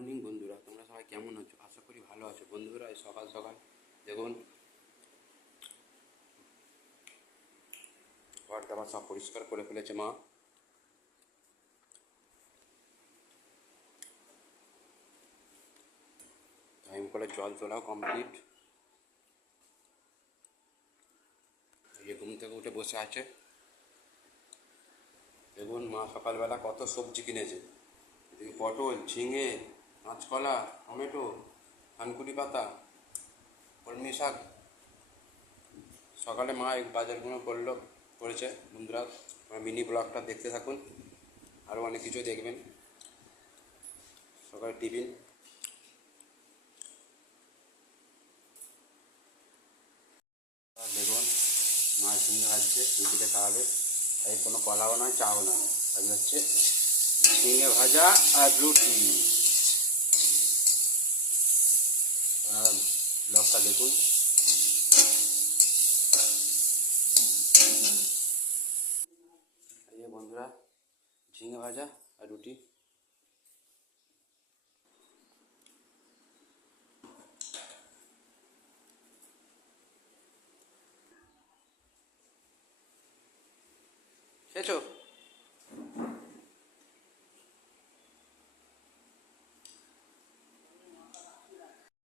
Morning বন্ধুরা, তোমরা সবাই কেমন আছো? আশা করি ভালো আছো। বন্ধুরা, এই সকাল সকাল দেখুন ঘরটা আমার সব পরিষ্কার করে ফেলেছে মা। টাইম করে জল তোলাও কমপ্লিট। এই ঘুম থেকে উঠে বসে আছে। দেখুন মা সকালবেলা কত সবজি কিনেছে। এদিকে পটল, ঝিঙে, কাঁচকলা, টমেটো, থানকুনি পাতা, কলমি শাক। সকালে মা এই বাজারগুলো করেছে। বন্ধুরা, আমার মিনি ব্লগটা দেখতে থাকুন, আরও অনেক কিছু দেখবেন। সকালে টিফিন দেখুন মা ঝিঙে ভাজছে, রুটিতে খাওয়াবে। তাই কোনো কলাও নয়, চাও না, আজ হচ্ছে ঝিঙে ভাজা আর রুটি। আপনারা ব্লগটা দেখুন। এই যে বন্ধুরা, ঝিঙে ভাজা আর রুটি। খেয়েছো?